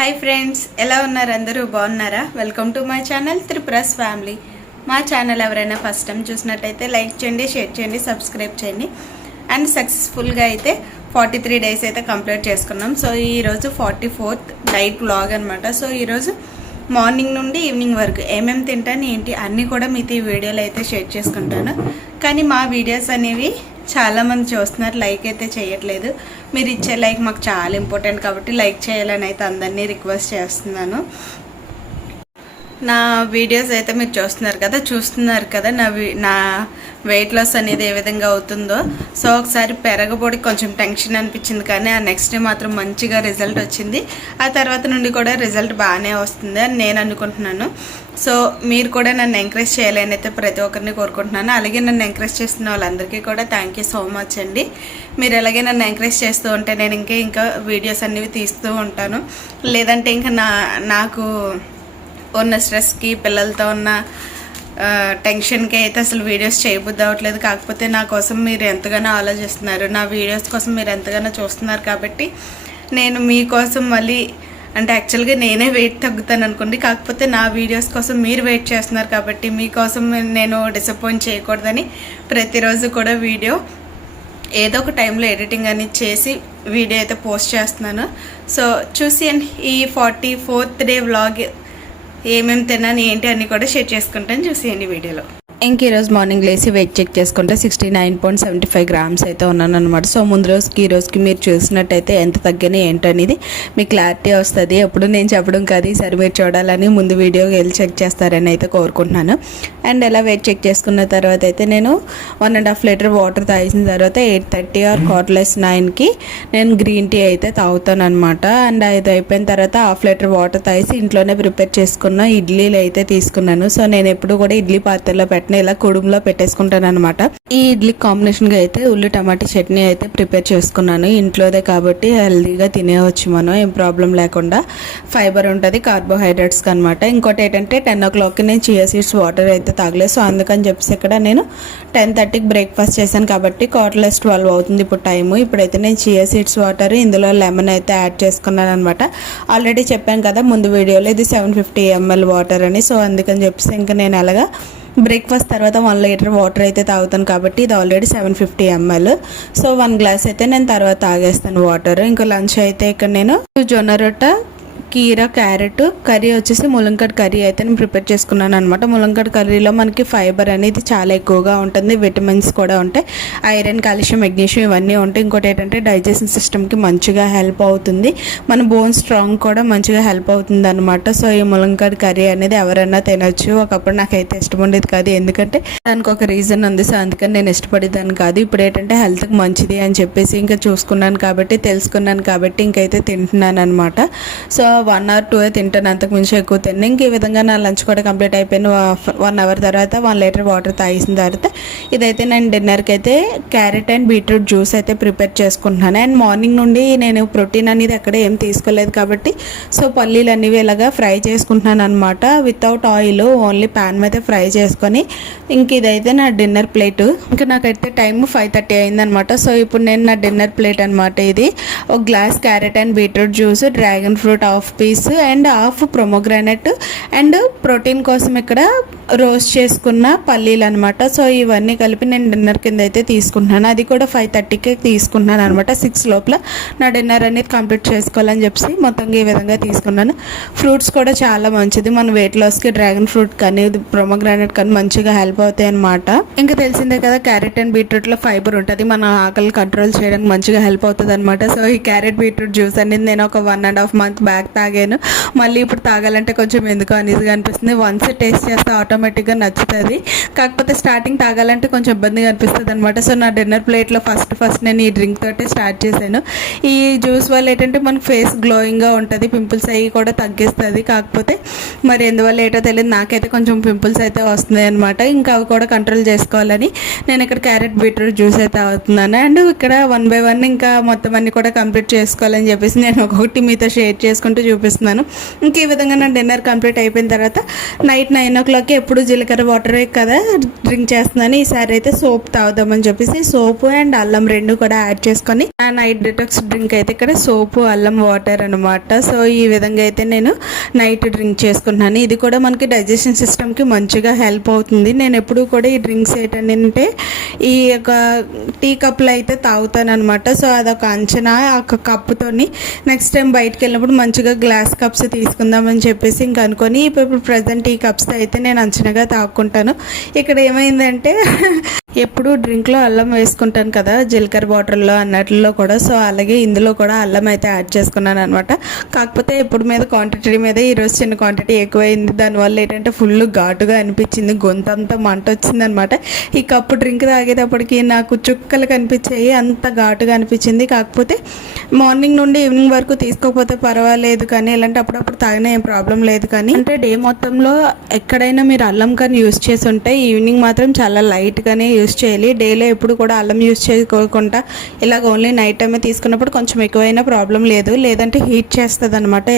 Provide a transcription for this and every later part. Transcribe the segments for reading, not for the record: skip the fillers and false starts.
Hi friends, ఎలా ఉన్నారు? అందరూ బాగున్నారా? Welcome to my channel Tripura's family. మా ఛానల్ ఎవరైనా ఫస్ట్ టైం చూసినట్టయితే లైక్ చేయండి, షేర్ చేయండి, సబ్స్క్రైబ్ చేయండి. అండ్ సక్సెస్ఫుల్గా అయితే 43 డేస్ అయితే కంప్లీట్ చేసుకున్నాం. సో ఈరోజు 44th డైట్ వ్లాగ్ అనమాట. సో ఈరోజు మార్నింగ్ నుండి ఈవినింగ్ వరకు ఏమేమి తింటాను ఏంటి అన్నీ కూడా మీతో ఈ వీడియోలో అయితే షేర్ చేసుకుంటాను. కానీ మా వీడియోస్ అనేవి చాలామంది చూస్తున్నారు, లైక్ అయితే చేయట్లేదు. మీరు ఇచ్చే లైక్ మాకు చాలా ఇంపార్టెంట్ కాబట్టి లైక్ చేయాలని అయితే అందరినీ రిక్వెస్ట్ చేస్తున్నాను. నా వీడియోస్ అయితే మీరు చూస్తున్నారు కదా నా వెయిట్ లాస్ అనేది ఏ విధంగా అవుతుందో. సో ఒకసారి పెరగబోడి కొంచెం టెన్షన్ అనిపించింది, కానీ ఆ నెక్స్ట్ డే మాత్రం మంచిగా రిజల్ట్ వచ్చింది. ఆ తర్వాత నుండి కూడా రిజల్ట్ బాగానే వస్తుంది అని నేను అనుకుంటున్నాను. సో మీరు కూడా నన్ను ఎంకరేజ్ చేయాలని అయితే ప్రతి ఒక్కరిని కోరుకుంటున్నాను. అలాగే నన్ను ఎంకరేజ్ చేస్తున్న వాళ్ళందరికీ కూడా థ్యాంక్ యూ సో మచ్ అండి. మీరు అలాగే నన్ను ఎంకరేజ్ చేస్తూ ఉంటే నేను ఇంకా వీడియోస్ అనేవి తీస్తూ ఉంటాను. లేదంటే ఇంకా నాకు ఉన్న స్ట్రెస్కి, పిల్లలతో ఉన్న టెన్షన్కి అయితే అసలు వీడియోస్ చేయబుద్ధి అవ్వట్లేదు. కాకపోతే నా కోసం మీరు ఎంతగానో ఆలోచిస్తున్నారు, నా వీడియోస్ కోసం మీరు ఎంతగానో చూస్తున్నారు కాబట్టి నేను మీకోసం మళ్ళీ అంటే యాక్చువల్గా నేనే వెయిట్ తగ్గుతాను అనుకోండి, కాకపోతే నా వీడియోస్ కోసం మీరు వెయిట్ చేస్తున్నారు కాబట్టి మీకోసం నేను డిసప్పాయింట్ చేయకూడదని ప్రతిరోజు కూడా వీడియో ఏదో ఒక టైంలో ఎడిటింగ్ అనేది చేసి వీడియో అయితే పోస్ట్ చేస్తున్నాను. సో చూసి ఈ 44th డే వ్లాగ్ ఏమేమి తిన్నాను ఏంటి అన్నీ కూడా షేర్ చేసుకుంటాను, చూసేయండి వీడియోలో. ఇంక ఈరోజు మార్నింగ్ లేసి వెయిట్ చెక్ చేసుకుంటే 69.75 grams అయితే ఉన్నాను అనమాట. సో ముందు రోజుకి ఈ రోజుకి మీరు చూసినట్టయితే ఎంత తగ్గినా ఏంటనేది మీకు క్లారిటీ వస్తుంది. ఎప్పుడు నేను చెప్పడం కాదు, ఈసారి మీరు చూడాలని ముందు వీడియో వెళ్ళి చెక్ చేస్తారని అయితే కోరుకుంటున్నాను. అండ్ ఎలా వెయిట్ చెక్ చేసుకున్న తర్వాత అయితే నేను 1.5 లీటర్ వాటర్ తాగిన తర్వాత 8:30 or 9:15కి నేను గ్రీన్ టీ అయితే తాగుతాను అనమాట. అండ్ అది అయిపోయిన తర్వాత 1/2 లీటర్ వాటర్ తాగేసి ఇంట్లోనే ప్రిపేర్ చేసుకున్న ఇడ్లీలు అయితే తీసుకున్నాను. సో నేను ఎప్పుడు కూడా ఇడ్లీ పాత్రలో ఇలా కుడుములో పెట్టేసుకుంటాను అనమాట. ఈ ఇడ్లీ కాంబినేషన్గా అయితే ఉల్లి టమాటా చట్నీ అయితే ప్రిపేర్ చేసుకున్నాను. ఇంట్లోదే కాబట్టి హెల్దీగా తినేవచ్చు మనం, ఏం ప్రాబ్లం లేకుండా. ఫైబర్ ఉంటుంది కార్బోహైడ్రేట్స్కి అనమాట. ఇంకోటి ఏంటంటే 10 o'clockకి నేను చియా సీడ్స్ వాటర్ అయితే తాగలేదు. సో అందుకని చెప్పేసి ఇక్కడ నేను 10:30కి బ్రేక్ఫాస్ట్ చేశాను కాబట్టి 12 అవుతుంది ఇప్పుడు టైము. ఇప్పుడైతే నేను చియా సీడ్స్ వాటర్, ఇందులో లెమన్ అయితే యాడ్ చేసుకున్నాను అనమాట. ఆల్రెడీ చెప్పాను కదా ముందు వీడియోలో ఇది 750 ml వాటర్ అని. సో అందుకని చెప్పేసి ఇంకా నేను అలాగా బ్రేక్ఫాస్ట్ తర్వాత 1 లీటర్ వాటర్ అయితే తాగుతాను కాబట్టి ఇది ఆల్రెడీ 750 ml. సో 1 గ్లాస్ అయితే నేను తర్వాత తాగేస్తాను వాటర్. ఇంకా లంచ్ అయితే ఇక్కడ నేను జొన్న రొట్టె, కీర, క్యారెట్ కర్రీ వచ్చేసి ములంకడ్ కర్రీ అయితే నేను ప్రిపేర్ చేసుకున్నాను అనమాట. ములంకడ్ కర్రీలో మనకి ఫైబర్ అనేది చాలా ఎక్కువగా ఉంటుంది, విటమిన్స్ కూడా ఉంటాయి, ఐరన్, కాల్షియం, మెగ్నీషియం ఇవన్నీ ఉంటాయి. ఇంకోటి ఏంటంటే డైజెషన్ సిస్టమ్కి మంచిగా హెల్ప్ అవుతుంది, మన బోన్ స్ట్రాంగ్ కూడా మంచిగా హెల్ప్ అవుతుంది అనమాట. సో ఈ ములంకడ్ కర్రీ అనేది ఎవరైనా తినొచ్చు. ఒకప్పుడు నాకైతే ఇష్టం ఉండేది కాదు, ఎందుకంటే దానికి ఒక రీజన్ ఉంది. సో అందుకని నేను ఇష్టపడేదాన్ని కాదు. ఇప్పుడు ఏంటంటే హెల్త్కి మంచిది అని చెప్పేసి ఇంకా చూసుకున్నాను కాబట్టి, తెలుసుకున్నాను కాబట్టి ఇంకైతే తింటున్నాను అనమాట. సో 1 or 2 తింటాను, అంతకు మించి ఎక్కువ తిన్నాను. ఇంక ఈ విధంగా నా లంచ్ కూడా కంప్లీట్ అయిపోయిన 1 hour తర్వాత 1 లీటర్ వాటర్ తాగేసిన తర్వాత ఇదైతే నేను డిన్నర్కి అయితే క్యారెట్ అండ్ బీట్రూట్ జ్యూస్ అయితే ప్రిపేర్ చేసుకుంటున్నాను. అండ్ మార్నింగ్ నుండి నేను ప్రోటీన్ అనేది అక్కడ ఏం తీసుకోలేదు కాబట్టి సో పల్లీలు అనేవి ఇలాగా ఫ్రై చేసుకుంటున్నాను అనమాట. వితౌట్ ఆయిల్, ఓన్లీ ప్యాన్ మీద ఫ్రై చేసుకొని ఇంక ఇదైతే నా డిన్నర్ ప్లేట్. ఇంకా నాకైతే టైం 5:30 అయిందనమాట. సో ఇప్పుడు నేను నా డిన్నర్ ప్లేట్ అనమాట. ఇది ఒక glass carrot and beetroot juice, dragon fruit half piece and half pomegranate and protein కోసం ఇక్కడ రోస్ట్ చేసుకున్న పల్లీలు అనమాట. సో ఇవన్నీ కలిపి నేను డిన్నర్ కింద అయితే తీసుకుంటున్నాను. అది కూడా 5:30కి తీసుకుంటున్నాను అనమాట. 6 లోపల నా డిన్నర్ అనేది కంప్లీట్ చేసుకోవాలని చెప్పి మొత్తంగా ఈ విధంగా తీసుకున్నాను. ఫ్రూట్స్ కూడా చాలా మంచిది, మన వెయిట్ లాస్కి డ్రాగన్ ఫ్రూట్ కానీ ప్రొమోగ్రానైట్ కానీ మంచిగా హెల్ప్ అవుతాయి అనమాట. ఇంకా తెలిసిందే కదా క్యారెట్ అండ్ బీట్రూట్లో ఫైబర్ ఉంటుంది, మన ఆకలి కంట్రోల్ చేయడానికి మంచిగా హెల్ప్ అవుతుంది అనమాట. సో ఈ క్యారెట్ బీట్రూట్ జ్యూస్ అనేది నేను ఒక 1.5 month బ్యాక్ తాగాను. మళ్ళీ ఇప్పుడు తాగాలంటే కొంచెం ఎందుకో అనీజీగా అనిపిస్తుంది. వన్స్ టేస్ట్ చేస్తే ఆటోమేటిక్గా నచ్చుతుంది, కాకపోతే స్టార్టింగ్ తాగాలంటే కొంచెం ఇబ్బందిగా అనిపిస్తుంది అనమాట. సో నా డిన్నర్ ప్లేట్లో ఫస్ట్ నేను ఈ డ్రింక్ తోటే స్టార్ట్ చేశాను. ఈ జ్యూస్ వల్ల ఏంటంటే మనకు ఫేస్ గ్లోయింగ్గా ఉంటుంది, పింపుల్స్ అవి కూడా తగ్గిస్తుంది. కాకపోతే మరి ఎందువల్ల ఏటో తెలియదు, నాకైతే కొంచెం పింపుల్స్ అయితే వస్తున్నాయి అనమాట. ఇంకా అవి కూడా కంట్రోల్ చేసుకోవాలని నేను ఇక్కడ క్యారెట్ బీట్రూట్ జ్యూస్ అయితే తాగుతున్నాను. అండ్ ఇక్కడ 1 by 1 ఇంకా మొత్తం అన్ని కూడా కంప్లీట్ చేసుకోవాలని చెప్పేసి నేను ఒక్కొక్కటి మీతో షేర్ చేసుకుంటూ చూపిస్తున్నాను. ఇంక ఈ విధంగా నా డిన్నర్ కంప్లీట్ అయిపోయిన తర్వాత నైట్ 9 o'clock ఎప్పుడు జీలకర్ర వాటర్ కదా డ్రింక్ చేస్తున్నాను. ఈసారి అయితే సోప్ తాగుదామని చెప్పేసి సోపు అండ్ అల్లం రెండు కూడా యాడ్ చేసుకొని నా నైట్ డిటాక్స్ డ్రింక్ అయితే ఇక్కడ సోపు అల్లం వాటర్ అనమాట. సో ఈ విధంగా అయితే నేను నైట్ డ్రింక్ చేసుకుంటున్నాను. ఇది కూడా మనకి డైజెషన్ సిస్టమ్కి మంచిగా హెల్ప్ అవుతుంది. నేను ఎప్పుడు కూడా ఈ డ్రింక్స్ ఏంటంటే ఈ యొక్క టీ కప్లో అయితే తాగుతాను అనమాట. సో అదొక అంచనా. ఒక కప్పుతోని నెక్స్ట్ టైం బయటకు వెళ్ళినప్పుడు మంచిగా గ్లాస్ కప్స్ తీసుకుందామని చెప్పేసి ఇంక అనుకొని ఇప్పుడు ప్రజెంట్ ఈ కప్స్తో అయితే నేను అంచనాగా తాగుకుంటాను. ఇక్కడ ఏమైందంటే ఎప్పుడు డ్రింక్లో అల్లం వేసుకుంటాను కదా జీలకర్ర వాటర్లో అన్నట్లో కూడా. సో అలాగే ఇందులో కూడా అల్లం అయితే యాడ్ చేసుకున్నాను అనమాట. కాకపోతే ఎప్పుడు మీద క్వాంటిటీ మీద ఈరోజు చిన్న క్వాంటిటీ ఎక్కువైంది. దానివల్ల ఏంటంటే ఫుల్ ఘాటుగా అనిపించింది, గొంతంతా మంట వచ్చింది అనమాట. ఈ కప్పు డ్రింక్ తాగేటప్పటికి నాకు చుక్కలు కనిపించాయి, అంత ఘాటుగా అనిపించింది. కాకపోతే మార్నింగ్ నుండి ఈవినింగ్ వరకు తీసుకోకపోతే పర్వాలేదు, కానీ ఇలాంటి అప్పుడప్పుడు తాగినా ఏం ప్రాబ్లం లేదు. కానీ అంటే డే మొత్తంలో ఎక్కడైనా మీరు అల్లం కానీ యూస్ చేసి ఉంటే ఈవినింగ్ మాత్రం చాలా లైట్గానే యూస్ చేయాలి. డేలో ఎప్పుడు కూడా అల్లం యూస్ చేసుకోకుండా ఇలాగ ఓన్లీ నైట్ టైమే తీసుకున్నప్పుడు కొంచెం ఎక్కువైనా ప్రాబ్లం లేదు, లేదంటే హీట్ చేస్తుంది అనమాట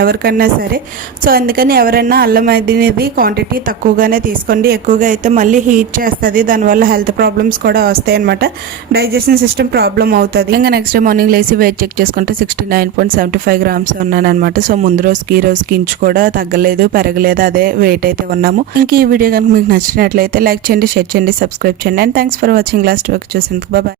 ఎవరికన్నా సరే. సో అందుకని ఎవరైనా అల్లం అనేది క్వాంటిటీ తక్కువగానే తీసుకోండి. ఎక్కువగా అయితే మళ్ళీ హీట్ చేస్తుంది, దానివల్ల హెల్త్ ప్రాబ్లమ్స్ కూడా వస్తాయి అనమాట. డైజెషన్ సిస్టమ్ ప్రాబ్లం అవుతుంది. ఇంకా నెక్స్ట్ డే మార్నింగ్ లేసి వెయిట్ చెక్ చేసుకుంటే 69.75 grams ఉన్నాను అనమాట. సో ముందు రోజుకి ఈ రోజుకి ఇంచు కూడా తగ్గలేదు, పెరగలేదు, అదే వెయిట్ అయితే ఉన్నాము. ఇంక ఈ వీడియో కనుక మీకు నచ్చినట్లయితే లైక్ చేయండి, షేర్ చేయండి, సబ్స్క్రైబ్ చేయండి. And thanks for watching. Last వరకు చూసినందుకు బాయ్.